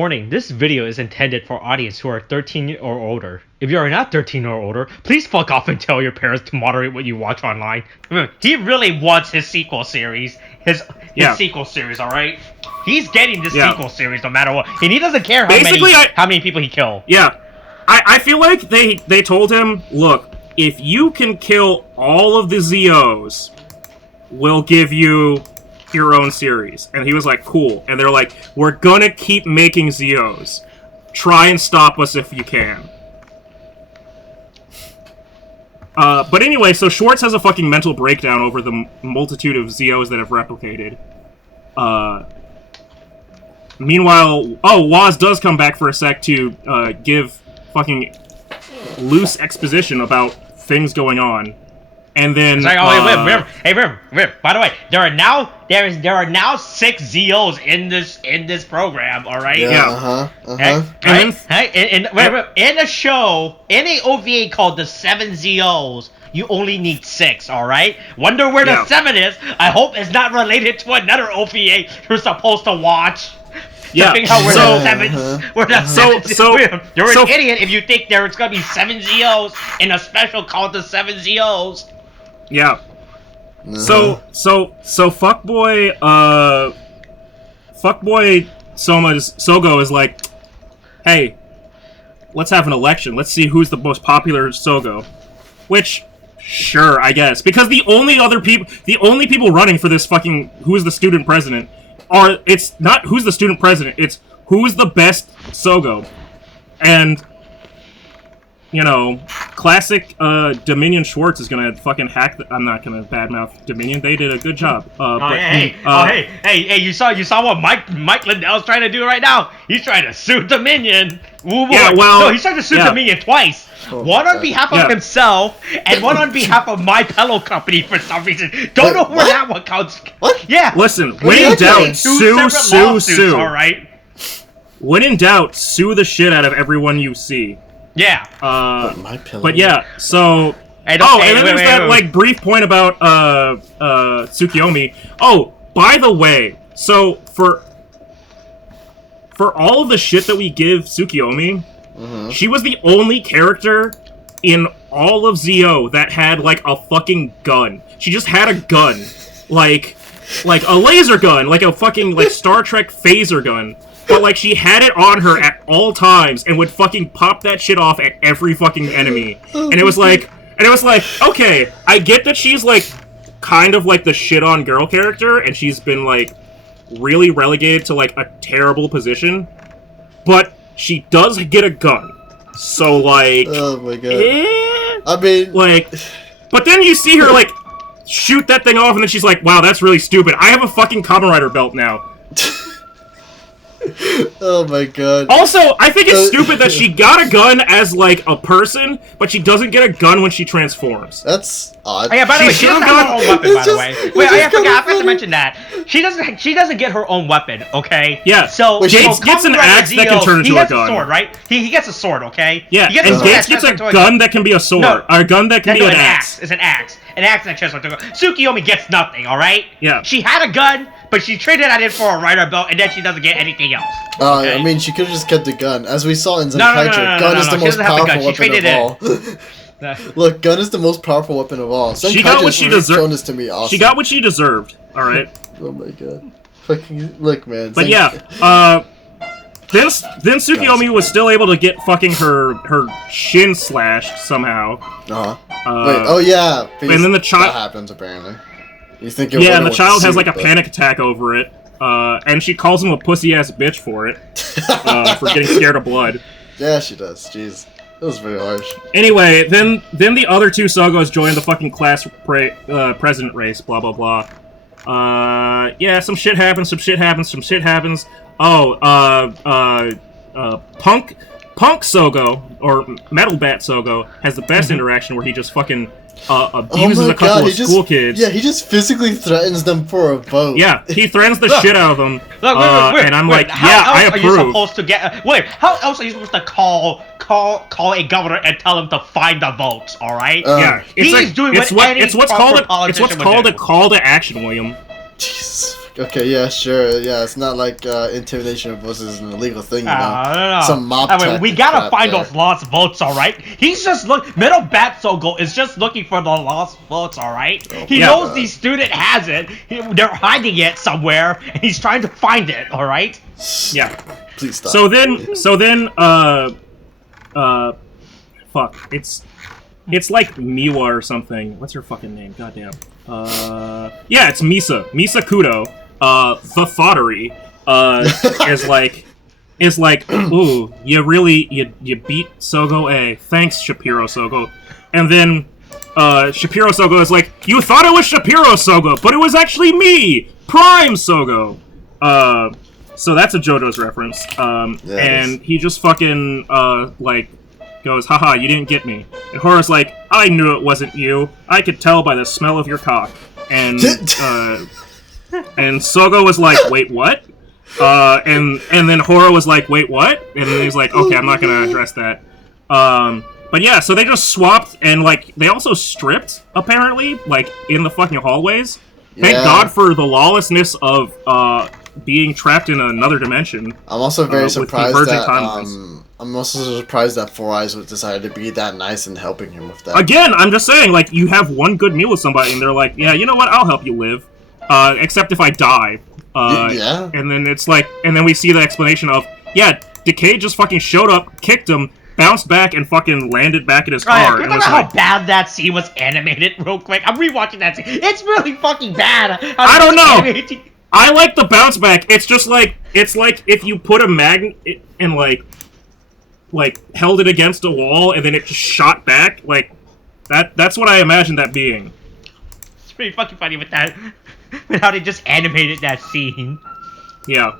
Warning, this video is intended for audience who are 13 or older. If you are not 13 or older, please fuck off and tell your parents to moderate what you watch online. He really wants his sequel series. His sequel series, alright? He's getting the sequel series no matter what. And he doesn't care how many people he killed. Yeah. I feel like they told him, look, if you can kill all of the Zi-Os, we'll give you your own series. And he was like, cool. And they're like, we're gonna keep making Zi-Os. Try and stop us if you can. But anyway, so Schwartz has a fucking mental breakdown over the multitude of Zi-Os that have replicated. Meanwhile, Waz does come back for a sec to give fucking loose exposition about things going on. And then it's like, Rip. By the way, there are now 6 Zi-Os in this program. All right. Yeah. In a show, in a OVA called The 7 Zi-Os, you only need 6. All right. Wonder where the 7 is. I hope it's not related to another OVA you're supposed to watch. Yeah. You're an idiot if you think there's gonna be 7 Zi-Os in a special called The 7 Zi-Os. Yeah. So fuckboy Sougo is like, hey, let's have an election. Let's see who's the most popular Sougo. Which, sure, I guess, because the only people running for this fucking who's the student president it's not who's the student president, it's who's the best Sougo. And you know, classic Dominion Schwartz is gonna fucking hack I'm not gonna badmouth Dominion. They did a good job. Hey! You saw what Mike Lindell's trying to do right now? He's trying to sue Dominion. No, he's trying to sue Dominion twice. One on behalf of himself, and one on behalf of My Pillow Company for some reason. Don't know where that one counts. What? Yeah. Listen, when in doubt, sue. All right. When in doubt, sue the shit out of everyone you see. Yeah. But yeah, so... and then there's that, like, brief point about, Tsukiyomi. Oh, by the way, so, for all of the shit that we give Tsukiyomi, she was the only character in all of Zi-O that had, like, a fucking gun. She just had a gun. Like a laser gun, like a fucking, like, Star Trek phaser gun. But, like, she had it on her at all times and would fucking pop that shit off at every fucking enemy. And it was like, okay, I get that she's, like, kind of like the shit-on girl character, and she's been, like, really relegated to, like, a terrible position. But she does get a gun. So, like... Oh, my God. I mean... Like... But then you see her, like, shoot that thing off, and then she's like, wow, that's really stupid. I have a fucking Kamen Rider belt now. Oh my God. Also, I think it's stupid that she got a gun as, like, a person, but she doesn't get a gun when she transforms. That's odd. Oh, yeah, by the way, she doesn't have her own weapon, by the way. Wait, I forgot to mention that. She doesn't get her own weapon, okay? Yeah. So Gates gets an axe that can turn into a gun. He gets a sword, right? He gets a sword, okay? Yeah, and Gates gets a gun that can be a sword. Or a gun that can be an axe. It's an axe. An axe that turns into a gun. Tsukiyomi gets nothing, alright? Yeah. She had a gun, but she traded that in for a rider belt, and then she doesn't get anything else. Okay? I mean, she could have just kept the gun. As we saw in Zenkaichi, gun is the most powerful weapon of all. Look, gun is the most powerful weapon of all. She got what she deserved. Shown this to me awesome. She got what she deserved, alright? Oh my God. Fucking, look, man. But yeah, then Tsukiyomi was still able to get fucking her shin slashed somehow. Wait, oh yeah. And then the child... That happens, apparently. You think and the child has, like, a panic attack over it. And she calls him a pussy-ass bitch for it. For getting scared of blood. Yeah, she does. Jeez. That was very harsh. Anyway, then the other two Sougos join the fucking class president race, blah, blah, blah. Yeah, some shit happens. Oh, Punk Sougo, or Metal Bat Sougo, has the best interaction where he just fucking abuses a couple of school kids. Yeah, he just physically threatens them for a vote. Yeah, he threatens the shit out of them. And I'm like, yeah, I approve. How else are you supposed to get... how else are you supposed to call a governor and tell him to find the votes, alright? Yeah, he's doing it's what's called a call to action, William. Jesus. Okay, yeah, sure. Yeah, it's not like intimidation of votes is an illegal thing, you know? No. Some mob we gotta find there. those lost votes, alright? He's just Middle Bat Sougo is just looking for the lost votes, alright? He knows the student has it. They're hiding it somewhere, and he's trying to find it, alright? Yeah. Please stop. So then, fuck. It's like Miwa or something. What's her fucking name? Goddamn. Yeah, it's Misa. Misa Kudo. The Thottery. is like, ooh, you beat Sougo A. Thanks, Shapiro Sougo. And then, Shapiro Sougo is like, you thought it was Shapiro Sougo, but it was actually me! Prime Sougo! So that's a JoJo's reference. And he just fucking, goes, haha, you didn't get me. And Hora's like, I knew it wasn't you. I could tell by the smell of your cock. And, and Sougo was like, wait, what? And then Hora was like, wait, what? And then he's like, okay, I'm not gonna address that. But yeah, so they just swapped, and, like, they also stripped, apparently, like, in the fucking hallways. Thank God for the lawlessness of, being trapped in another dimension. I'm also very surprised that, I'm also surprised that Four Eyes would decide to be that nice and helping him with that. Again, I'm just saying, like, you have one good meal with somebody, and they're like, yeah, you know what, I'll help you live. Except if I die. Yeah. And then it's like, and then we see the explanation of, yeah, Decay just fucking showed up, kicked him, bounced back, and fucking landed back in his car. Can we talk about how bad that scene was animated real quick? I'm rewatching that scene. It's really fucking bad. I don't know. I like the bounce back. It's just like, it's like if you put a magnet and like held it against a wall and then it just shot back. Like, that's what I imagined that being. It's pretty fucking funny with that. With how they just animated that scene. Yeah.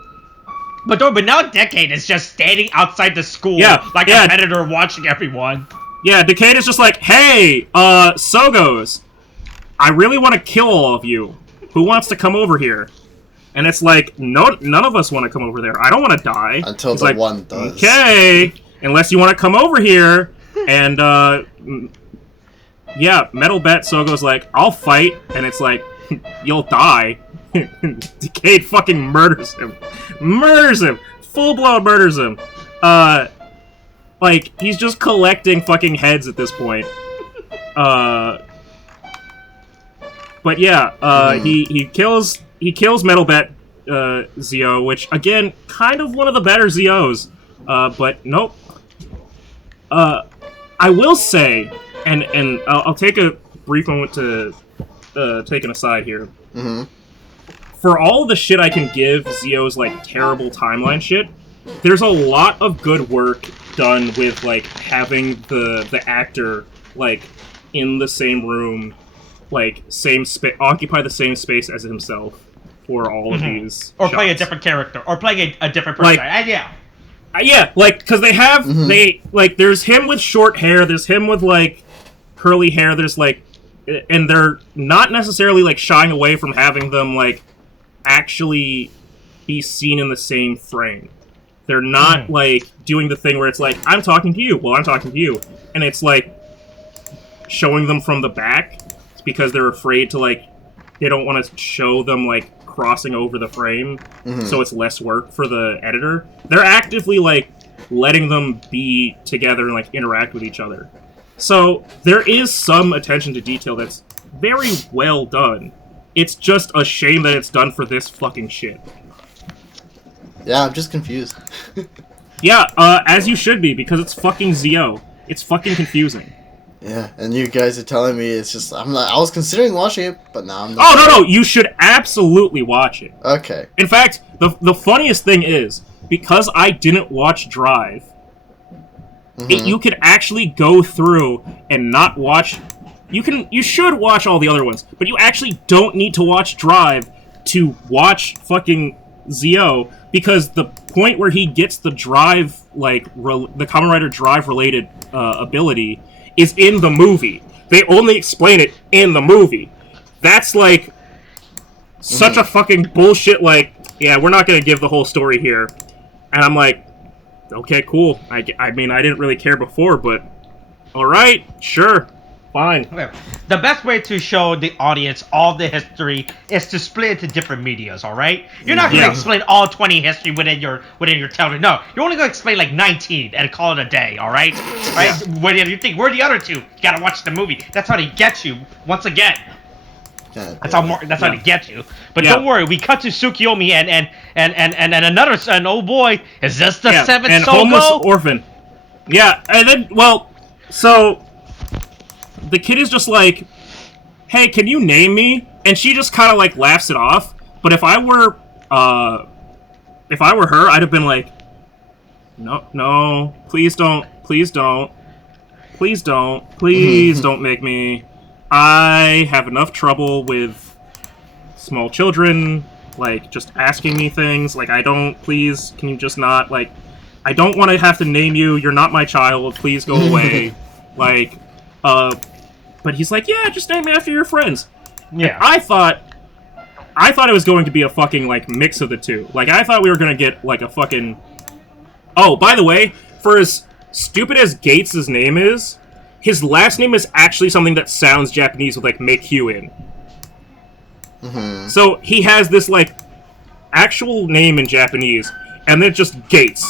But now Decade is just standing outside the school like a predator watching everyone. Yeah, Decade is just like, hey, Sougos, I really want to kill all of you. Who wants to come over here? And it's like, no, none of us want to come over there. I don't want to die. Until He's the like, one does. Okay, unless you want to come over here. And, yeah, Metal Bat Sogo's like, I'll fight. And it's like, you'll die. Decade fucking murders him. Murders him! Full-blown murders him. Like, he's just collecting fucking heads at this point. But yeah, he kills Metal Bat Zi-O, which, again, kind of one of the better Zi-Os. But nope. I will say, and I'll take a brief moment to take an aside here. Mm-hmm. For all the shit I can give Zi-O's, like, terrible timeline shit, there's a lot of good work done with, like, having the actor, like, in the same room, like, occupy the same space as himself for all of these Or shots. play a different character. Or play a different person. Like, yeah. Yeah, like, because they have, there's him with short hair, there's him with, like, curly hair, there's, like, and they're not necessarily, like, shying away from having them, like, actually be seen in the same frame. They're not, like, doing the thing where it's like, I'm talking to you, well, I'm talking to you. And it's, like, showing them from the back because they're afraid to, like, they don't want to show them, like, crossing over the frame, so it's less work for the editor. They're actively, like, letting them be together and, like, interact with each other. So, there is some attention to detail that's very well done. It's just a shame that it's done for this fucking shit. Yeah, I'm just confused. Yeah, as you should be, because it's fucking Zi-O. It's fucking confusing. Yeah, and you guys are telling me it's just... I was considering watching it, but now I'm not... Oh, no, you should absolutely watch it. Okay. In fact, the funniest thing is, because I didn't watch Drive, you could actually go through and not watch... You should watch all the other ones, but you actually don't need to watch Drive to watch fucking Zi-O, because the point where he gets the Drive, like, the Kamen Rider Drive-related ability is in the movie. They only explain it in the movie. That's, like, such a fucking bullshit, like, yeah, we're not gonna give the whole story here. And I'm like, okay, cool. I mean, I didn't really care before, but alright, sure. Fine. Okay. The best way to show the audience all the history is to split it into different medias, alright? You're not going to explain all 20 history within your television. No, you're only going to explain like 19 and call it a day, alright? Right? What do you think? Where are the other two? You gotta watch the movie. That's how they get you, once again. That's how they get you. But don't worry, we cut to Tsukiyomi and another son. Oh boy, is this the seventh and Sougo? Homeless orphan. Yeah, and then, so the kid is just like, hey, can you name me? And she just kind of like laughs it off. But if I were her, I'd have been like, no, please don't make me. I have enough trouble with small children, like, just asking me things. Like, please, can you just not, like, I don't want to have to name you. You're not my child. Please go away. Like, but he's like, yeah, just name me after your friends. Yeah. And I thought it was going to be a fucking, like, mix of the two. Like, I thought we were going to get, like, a fucking... Oh, by the way, for as stupid as Gates' name is, his last name is actually something that sounds Japanese with, like, make you in. So he has this, like, actual name in Japanese, and then just Gates.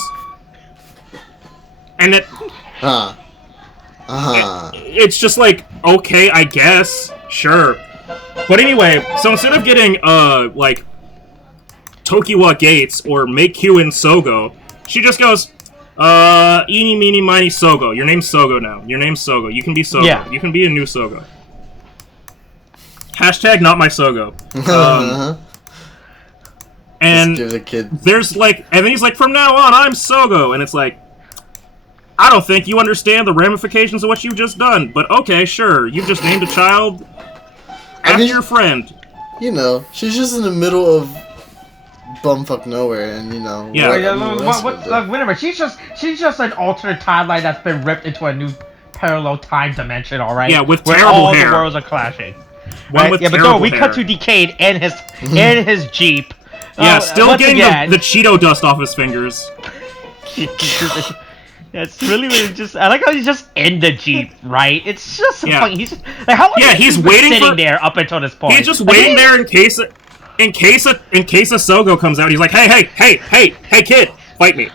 And it... It's just like, okay, I guess, sure. But anyway, so instead of getting, like, Tokiwa Gates or make you in Sougo, she just goes, eeny, meeny, miny, Sougo. Your name's Sougo now. Your name's Sougo. You can be Sougo. Yeah. You can be a new Sougo. Hashtag not my Sougo. And there's like, and then he's like, from now on, I'm Sougo. And it's like, I don't think you understand the ramifications of what you've just done. But okay, sure. You've just named a child after your friend. You know, she's just in the middle of bumfuck nowhere, and you know. Whatever. She's just an alternate timeline that's been ripped into a new parallel time dimension. All right. Yeah, with where terrible all hair. the worlds are clashing. One with terrible hair. We cut to Decade and his Jeep. Yeah, still getting the Cheeto dust off his fingers. It's really just. I like how he's just in the Jeep, right? It's just funny. He's just, like, how long he's waiting sitting there up until this point. He's just waiting there in case a Sougo comes out. He's like, hey, kid, fight me,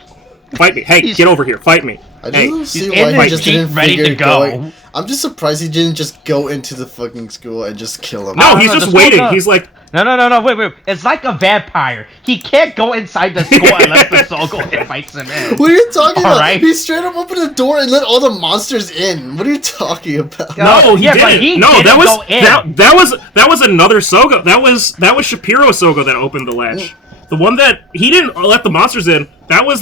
hey, get over here, fight me. I don't see why he just didn't figure going. I'm just surprised he didn't just go into the fucking school and just kill him. No, he's just waiting. He's like, no, wait. It's like a vampire. He can't go inside the school unless the Sougo invites him in. What are you talking about? Right? He straight up opened the door and let all the monsters in. What are you talking about? No, he didn't. That was another Sougo. That was Shapiro Sougo that opened the latch. The one that he didn't let the monsters in. That was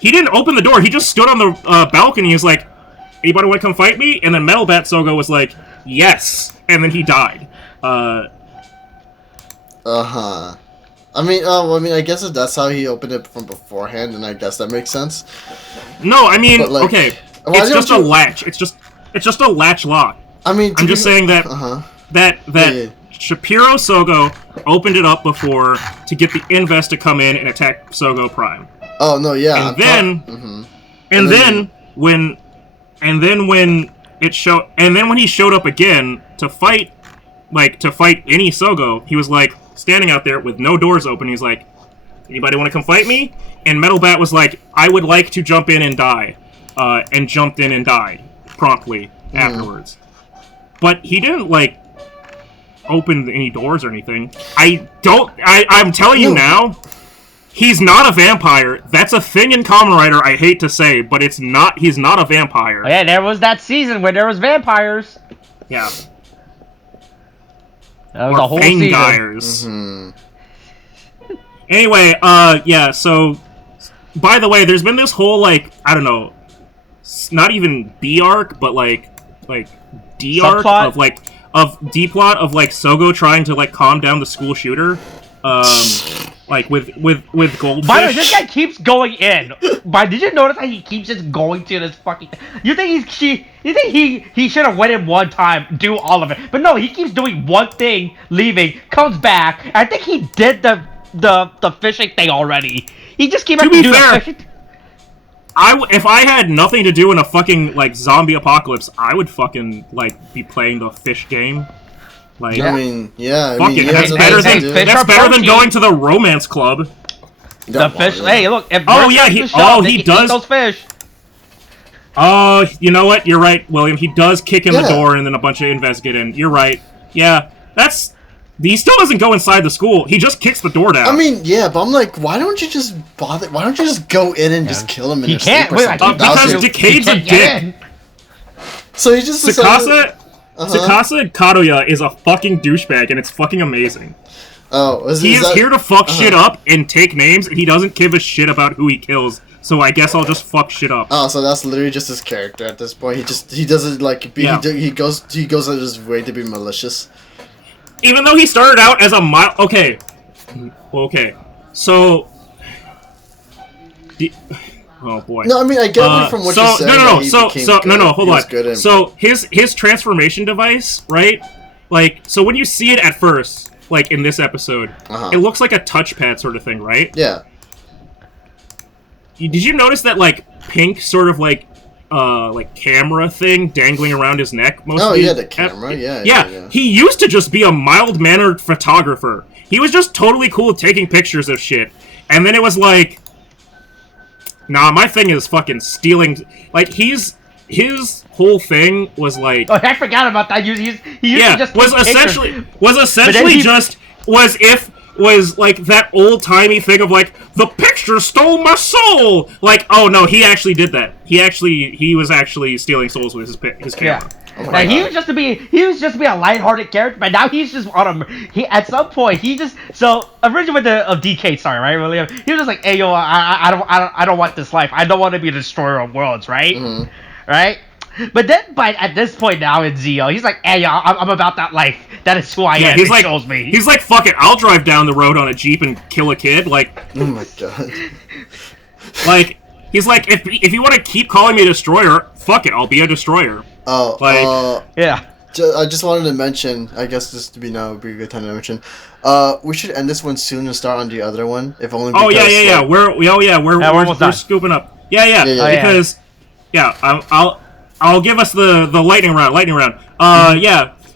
he didn't open the door. He just stood on the balcony. He was like, anybody want to come fight me? And then Metal Bat Sougo was like, yes. And then he died. I mean, I guess if that's how he opened it from beforehand, then I guess that makes sense. No, I mean, okay. It's just a latch. It's just a latch lock. I mean, I'm just saying that Shapiro Sougo opened it up before to get the Invest to come in and attack Sougo Prime. Oh no, yeah. And then when he showed up again to fight any Sougo, he was like standing out there with no doors open. He's like, anybody want to come fight me? And Metal Bat was like, I would like to jump in and die, and jumped in and died promptly afterwards. But he didn't like open any doors or anything. I'm telling you now, he's not a vampire. That's a thing in Kamen Rider, I hate to say, but it's not. He's not a vampire. Oh, yeah, there was that season where there was vampires. Yeah. That was a whole season. Anyway, yeah, so, by the way, there's been this whole, like, I don't know, not even B arc, but, like D arc of D-plot of, like, Sougo trying to, like, calm down the school shooter. Like, with Goldfish. By the way, this guy keeps going in. But did you notice how he keeps just going to this fucking... You think he should have went in one time, do all of it. But no, he keeps doing one thing, leaving, comes back. I think he did the fishing thing already. He just came back to do the fishing... if I had nothing to do in a fucking, like, zombie apocalypse, I would fucking, like, be playing the fish game. Like, I mean, yeah. Fuck it, that's better than going to the romance club. The fish. Hey, look. If he does. Those fish. Oh, you know what? You're right, William. He does kick in the door, and then a bunch of invest get in. You're right. Yeah, that's. He still doesn't go inside the school. He just kicks the door down. I mean, yeah, but I'm like, why don't you just bother? Why don't you just go in and just kill him in his sleep or something? Because Decade's a dick. So he just Tsukasa and Kadoya is a fucking douchebag, and it's fucking amazing. Oh, he is here to fuck shit up and take names, and he doesn't give a shit about who he kills. So I guess I'll just fuck shit up. Oh, so that's literally just his character at this point. He doesn't like he goes out of his way to be malicious. Even though he started out as a mild... Okay. So... Oh, boy. No, I mean, I get it from what you said. Hold on. So, his transformation device, right? Like, so when you see it at first, like, in this episode, it looks like a touchpad sort of thing, right? Yeah. Did you notice that, like, pink sort of, like camera thing dangling around his neck mostly? Oh, yeah, the camera, yeah. He used to just be a mild-mannered photographer. He was just totally cool with taking pictures of shit. And then it was like, nah, my thing is fucking stealing... Like, his whole thing was like... Oh, I forgot about that. He used to just was like that old-timey thing of like, the picture stole my soul! Like, oh no, he actually did that. He was actually stealing souls with his camera. Yeah. Like, he was just to be a lighthearted character, but now he's just on a... at some point, so, originally with the DK story, right, William? He was just like, hey, yo, I don't want this life. I don't want to be a destroyer of worlds, right? Mm-hmm. Right? But then, at this point now in Zi-O, he's like, hey, yo, I'm about that life. That is who I am. He's like, shows me. He's like, fuck it, I'll drive down the road on a Jeep and kill a kid. Like, oh my god. Like, he's like, if you want to keep calling me a destroyer, fuck it, I'll be a destroyer. Oh, like, yeah. I just wanted to mention, I guess this would be a good time to mention. We should end this one soon and start on the other one, if only because... We're scooping up. Because I'll give us the lightning round.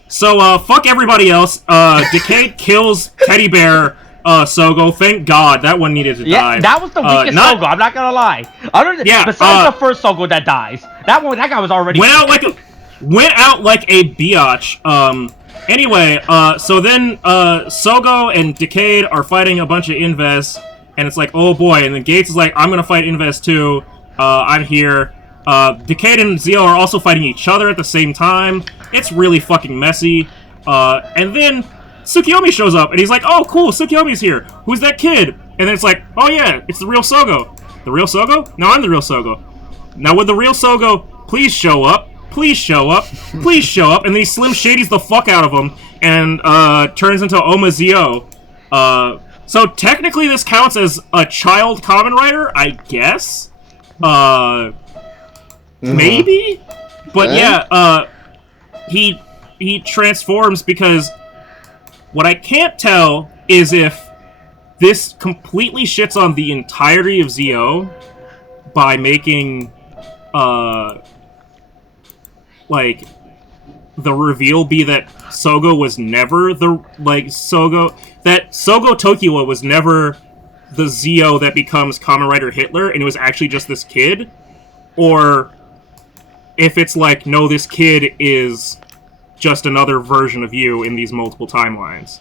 So fuck everybody else. Decade kills Teddy Bear Sougo. Thank God, that one needed to die. That was the weakest Sougo, I'm not gonna lie. Besides the first Sougo that dies. That guy was already went out like a biatch. Anyway, so then Sougo and Decade are fighting a bunch of Inves, and it's like, oh boy, and then Gates is like, I'm gonna fight Inves too. I'm here. Decade and Zi-O are also fighting each other at the same time. It's really fucking messy. And then Tsukiyomi shows up, and he's like, oh, cool, Tsukiyomi's here. Who's that kid? And then it's like, oh yeah, it's the real Sougo. The real Sougo? No, I'm the real Sougo. Now, would the real Sougo please show up? Please show up. Please show up. And then he Slim Shadys the fuck out of him, and turns into Oma Zi-O. So technically this counts as a child Kamen Rider, I guess? Maybe? But yeah, he transforms because what I can't tell is if this completely shits on the entirety of Zi-O by making, like, the reveal be that Sougo was never that Sougo Tokiwa was never the Zi-O that becomes Kamen Rider Hitler, and it was actually just this kid, or if it's like, no, this kid is just another version of you in these multiple timelines.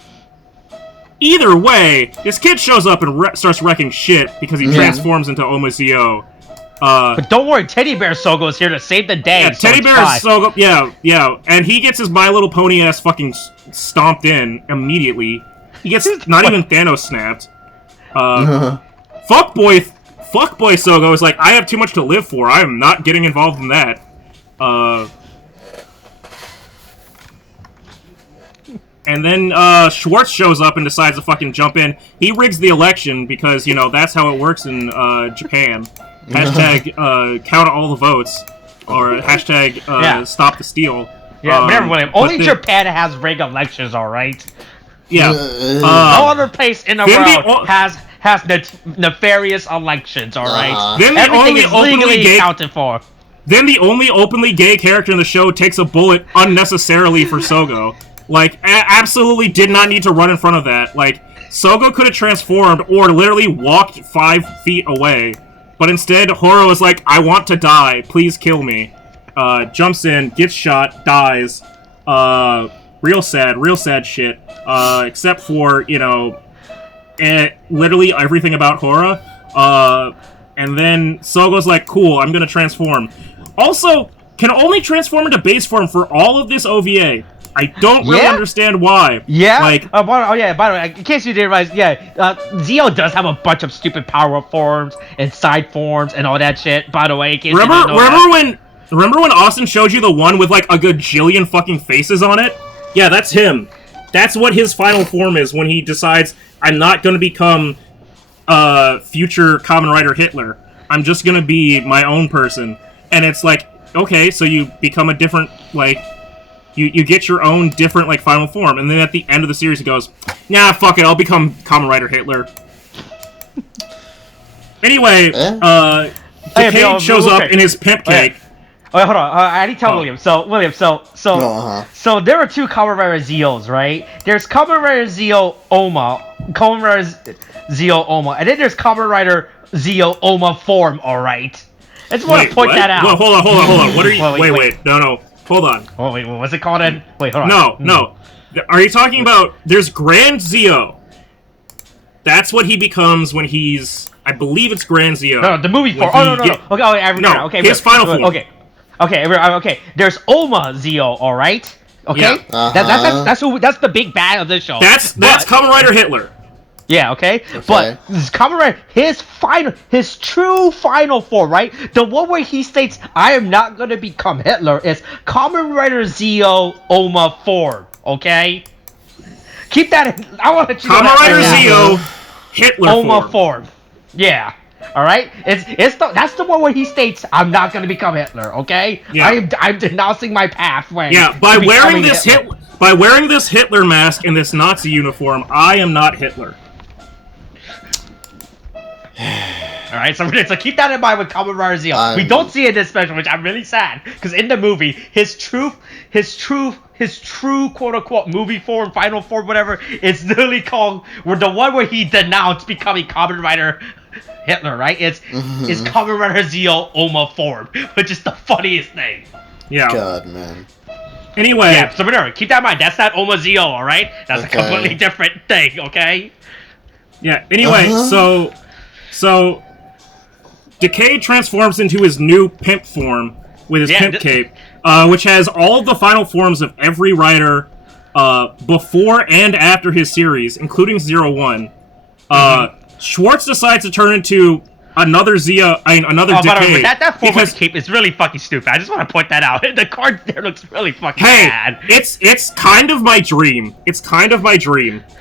Either way, this kid shows up and starts wrecking shit because he transforms into Oma Zi-O. But don't worry, Teddy Bear Sougo is here to save the day. Yeah, Teddy Bear Sougo, yeah, and he gets his My Little Pony ass fucking stomped in immediately. He gets not even Thanos snapped. Fuckboy Sougo is like, I have too much to live for. I am not getting involved in that. And then Schwartz shows up and decides to fucking jump in. He rigs the election because, you know, that's how it works in Japan. Hashtag count all the votes. Or hashtag stop the steal. Yeah, but everyone, only Japan has rigged elections, alright? Yeah. No other place in the world has nefarious elections, alright? Then everything is legally accounted for. Then the only openly gay character in the show takes a bullet unnecessarily for Sougo. Like, absolutely did not need to run in front of that. Like, Sougo could have transformed or literally walked 5 feet away. But instead, Horo is like, I want to die, please kill me. Jumps in, gets shot, dies. Real sad shit. Except for, you know, literally everything about Horo. And then Sougo's like, cool, I'm gonna transform. Also, can only transform into base form for all of this OVA. I don't really understand why. Yeah? Like, by the way, in case you didn't realize, Zi-O does have a bunch of stupid power-up forms and side forms and all that shit, by the way. Remember when Austin showed you the one with, like, a gajillion fucking faces on it? Yeah, that's him. That's what his final form is when he decides, I'm not gonna become, future Kamen Rider Hitler. I'm just gonna be my own person. And it's like, okay, so you become a different, like... You get your own different, like, final form, and then at the end of the series it goes, nah, fuck it, I'll become Kamen Rider Hitler. Anyway, Decade shows up in his pimp cake. Wait, hold on. I need to tell William. So there are 2 Kamen Rider Zi-Os, right? There's Kamen Rider Zi-O Oma, Kamen Rider Zi-O Oma, and then there's Kamen Rider Zi-O Oma form, alright? I just want to point that out. Wait, hold on. What are you... Wait, no. Hold on. Oh, wait, what's it called then? Wait, hold on. No. Are you talking about... There's Grand Zi-O. That's what he becomes when he's... I believe it's Grand Zi-O. No, the movie form. No. Okay, his final form. Okay. There's Oma Zi-O, alright? Okay? Yeah. That's the big bad of this show. That's Kamen Rider Hitler. Yeah, okay? But Kamen Rider, his true final form, right? The one where he states, I am not gonna become Hitler, is Kamen Rider Zi-O Oma form, okay? Keep that in, I want to chew Kamen Rider Zi-O Hitler Oma form. Yeah. Alright? That's the one where he states, I'm not gonna become Hitler, okay? Yeah. I'm denouncing my pathway. Yeah, by wearing this Hitler mask and this Nazi uniform, I am not Hitler. Alright, so keep that in mind with Kamen Rider Zi-O. We don't see it in this special, which I'm really sad, because in the movie, his true quote-unquote movie form, final form, whatever, is literally called, the one where he denounced becoming Kamen Rider Hitler, right? It's Kamen Rider Zi-O Oma form, which is the funniest thing. Yeah. God, man. Anyway. Yeah, so remember, keep that in mind, that's not Oma Zi-O, alright? That's a completely different thing, okay? Yeah, anyway, So, Decade transforms into his new pimp form with his pimp cape, which has all of the final forms of every rider before and after his series, including 01. Schwartz decides to turn into another Decade. That form of cape is really fucking stupid. I just want to point that out. The card there looks really fucking bad. It's kind of my dream.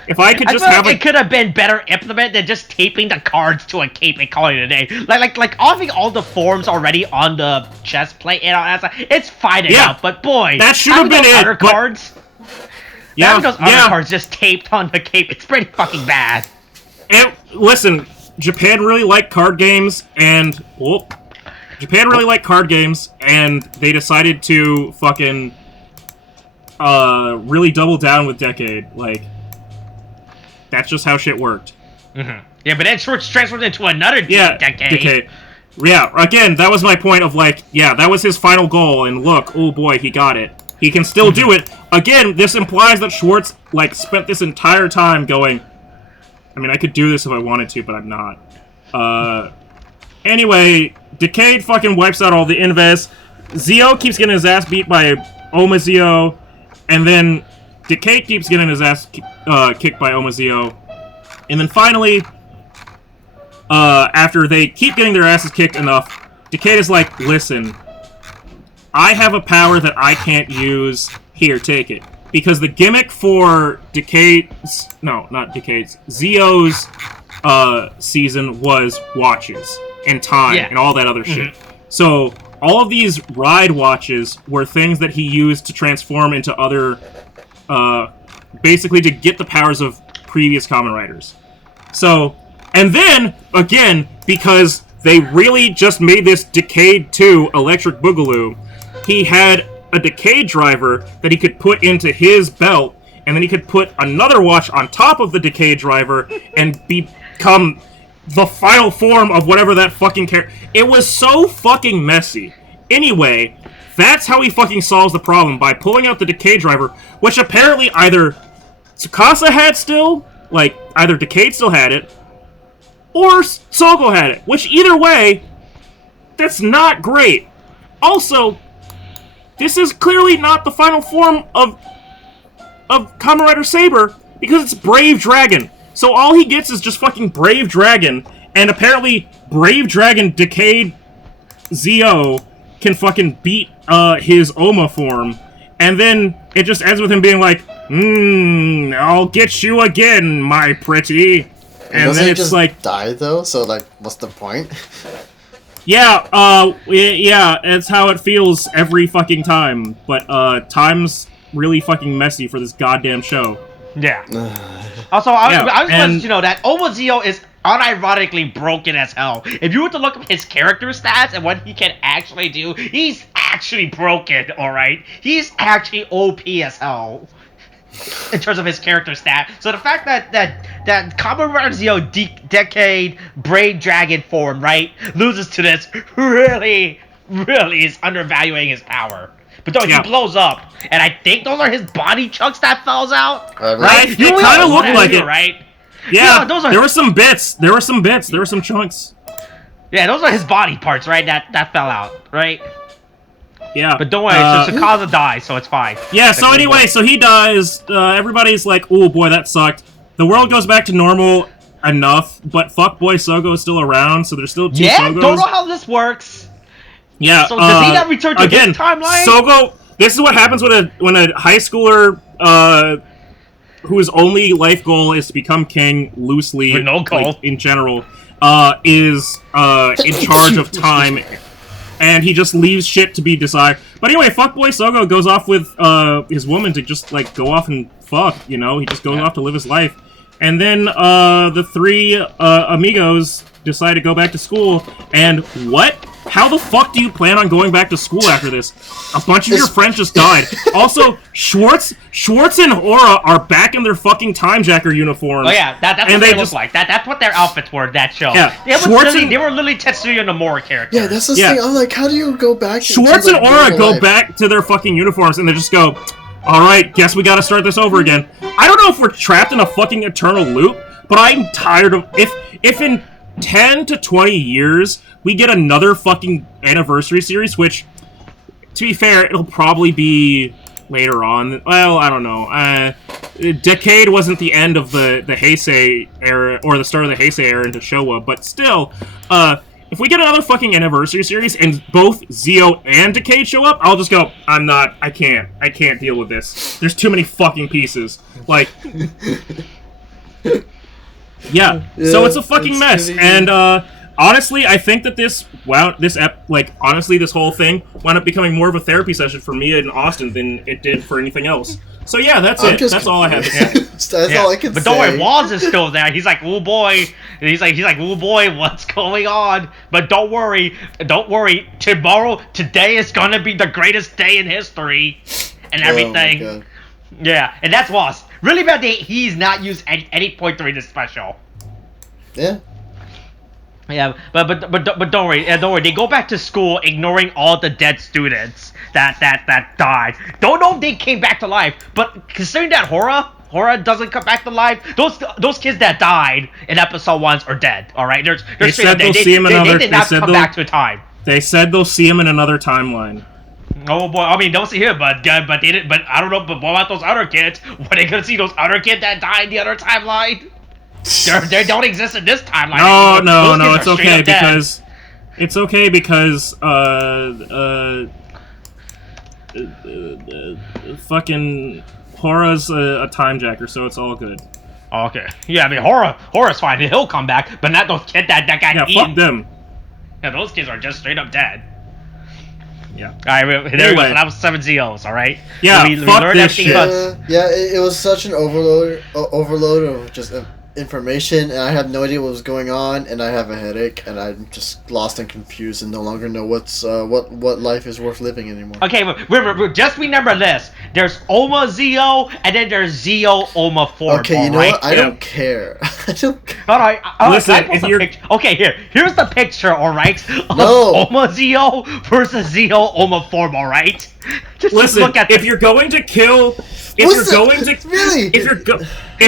If I could just have it could have been better implemented than just taping the cards to a cape and calling it a day. Like having all the forms already on the chest plate and all that stuff. It's fine enough, but boy, that should have been other cards. Having those other cards just taped on the cape, it's pretty fucking bad. And listen, Japan really liked card games, and they decided to fucking really double down with Decade. Like, that's just how shit worked. Yeah, but then Schwartz transformed into another Decade. Yeah, again, that was my point of, like, that was his final goal, and look, oh boy, he got it. He can still do it. Again, this implies that Schwartz, like, spent this entire time going, I mean, I could do this if I wanted to, but I'm not. Anyway, Decade fucking wipes out all the Inves. Zi-O keeps getting his ass beat by Oma Zi-O, and then Decade keeps getting his ass kicked by Oma Zi-O. And then finally, after they keep getting their asses kicked enough, Decade is like, listen, I have a power that I can't use. Here, take it. Because the gimmick for Zi-O's season was watches and time and all that other shit. So all of these ride watches were things that he used to transform into other basically to get the powers of previous Kamen Riders. So, and then, again, because they really just made this Decade 2 Electric Boogaloo, he had a Decade driver that he could put into his belt, and then he could put another watch on top of the Decade driver and become the final form of whatever that fucking character... It was so fucking messy. Anyway, that's how he fucking solves the problem, by pulling out the Decade driver, which apparently either Tsukasa had still, like, either Decade still had it, or Sougo had it, which either way, that's not great. Also, this is clearly not the final form of Kamen Rider Saber, because it's Brave Dragon. So all he gets is just fucking Brave Dragon, and apparently Brave Dragon Decade Zi-O can fucking beat his Oma form, and then it just ends with him being like, I'll get you again, my pretty. And then it's just like die though, so like, what's the point? Yeah, yeah, it's how it feels every fucking time. But time's really fucking messy for this goddamn show. Yeah. Also, I was going to know that Oma Zi-O is unironically broken as hell. If you were to look up his character stats and what he can actually do, he's actually broken, alright? He's actually OP as hell in terms of his character stat. So the fact that Kamen Rider Zi-O Decade Brave Dragon form, right, loses to this really is undervaluing his power. But though he blows up, and I think those are his body chunks that falls out, right? It kind of looked like it, right? Yeah, there were some bits. There were some chunks. Yeah, those are his body parts, right? That fell out, right? Yeah. But don't worry, so Tsukasa dies, so it's fine. Yeah, so anyway, so he dies. Everybody's like, oh boy, that sucked. The world goes back to normal enough, but fuckboy Sougo is still around, so there's still two Sougos. Don't know how this works. Yeah. So does he not return to his timeline? Sougo, this is what happens when a high schooler whose only life goal is to become king loosely, with no goal. Like, in general, is in charge of time, and he just leaves shit to be decided. But anyway, fuckboy Sougo goes off with his woman to just like go off and fuck. You know, he just goes off to live his life, and then the three amigos decide to go back to school. And what? How the fuck do you plan on going back to school after this? A bunch of your friends just died. Also, Schwartz and Aura are back in their fucking Timejacker uniforms. Oh yeah, that's what they look like. That's what their outfits were, that show. Yeah, they were literally Tetsuya Nomura characters. Yeah, that's the thing. I'm like, how do you go back to Schwartz and Aura go back to their fucking uniforms, and they just go, alright, guess we gotta start this over again. I don't know if we're trapped in a fucking eternal loop, but I'm tired of... If in 10 to 20 years, we get another fucking anniversary series, which, to be fair, it'll probably be later on. Well, I don't know. Decade wasn't the end of the Heisei era, or the start of the Heisei era into Showa, but still, if we get another fucking anniversary series and both Zi-O and Decade show up, I'll just go, I can't deal with this. There's too many fucking pieces. Like... Yeah, so it's a fucking mess, and honestly, I think that this whole thing wound up becoming more of a therapy session for me and Austin than it did for anything else. So yeah, that's it. That's all I have to say. That's all I can say. But don't worry, Waz is still there. He's like, oh boy, and he's like, oh boy, what's going on? But don't worry, today is gonna be the greatest day in history, and everything. Oh my God. Yeah, and that's Waz. Really bad that he's not used at any point during this special. Yeah. Yeah, but don't worry, They go back to school, ignoring all the dead students that died. Don't know if they came back to life, but considering that Hora doesn't come back to life, those kids that died in episode 1 are dead. All right, they said they'll see him another. They did not come back to a time. They said they'll see him in another timeline. Oh boy, I mean, don't see him, but they didn't. But I don't know. But what about those other kids? Were they gonna see those other kids that died in the other timeline? They don't exist in this timeline. No. It's okay because fucking Hora's a timejacker, so it's all good. Okay. Yeah, I mean, Hora's fine. He'll come back, but not those kids that got eaten. Yeah, fuck them. Yeah, those kids are just straight up dead. Yeah. Alright, there we go. So that was 7 Zi-Os, alright? Yeah, we fuck learned this everything shit. It was such an overload of just information, and I have no idea what was going on, and I have a headache, and I'm just lost and confused, and no longer know what life is worth living anymore. Okay, just remember this: there's Oma Zi-O, and then there's Zi-O Oma form. Okay, you know what? I don't care. I don't care. Alright, listen, if you're... Okay, here's the picture, alright? No! Oma Zi-O versus Zi-O Oma form, alright? Listen, look at if you're going to kill... If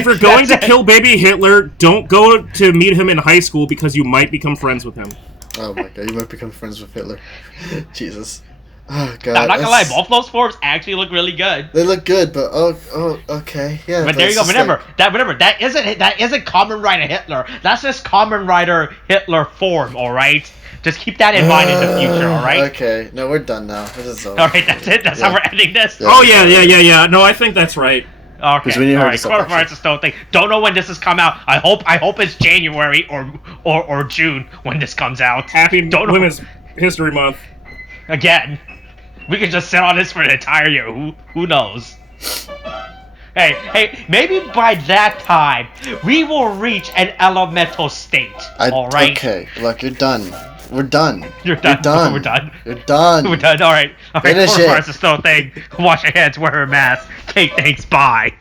you're going to kill baby Hitler, don't go to meet him in high school because you might become friends with him. Oh my god, you might become friends with Hitler. Jesus. Oh god. I'm not gonna lie, both those forms actually look really good. They look good, but okay, yeah. But there you go. Remember that isn't Kamen Rider Hitler. That's just Kamen Rider Hitler form. All right. Just keep that in mind in the future. All right. Okay. No, we're done now. This is over. All right. That's it. That's how we're ending this. Yeah. Oh yeah. No, I think that's right. Okay. All right. Coronavirus is still a thing. Don't know when this has come out. I hope it's January or June when this comes out. Happy Women's History Month. Again. We could just sit on this for an entire year. Who knows? Hey, maybe by that time, we will reach an elemental state. Alright? Okay, look, you're done. We're done. You're done. We're done. You're done. We're done. Alright. Finish it. Coronavirus is still a thing. Wash your hands, wear a mask. Okay, thanks, bye.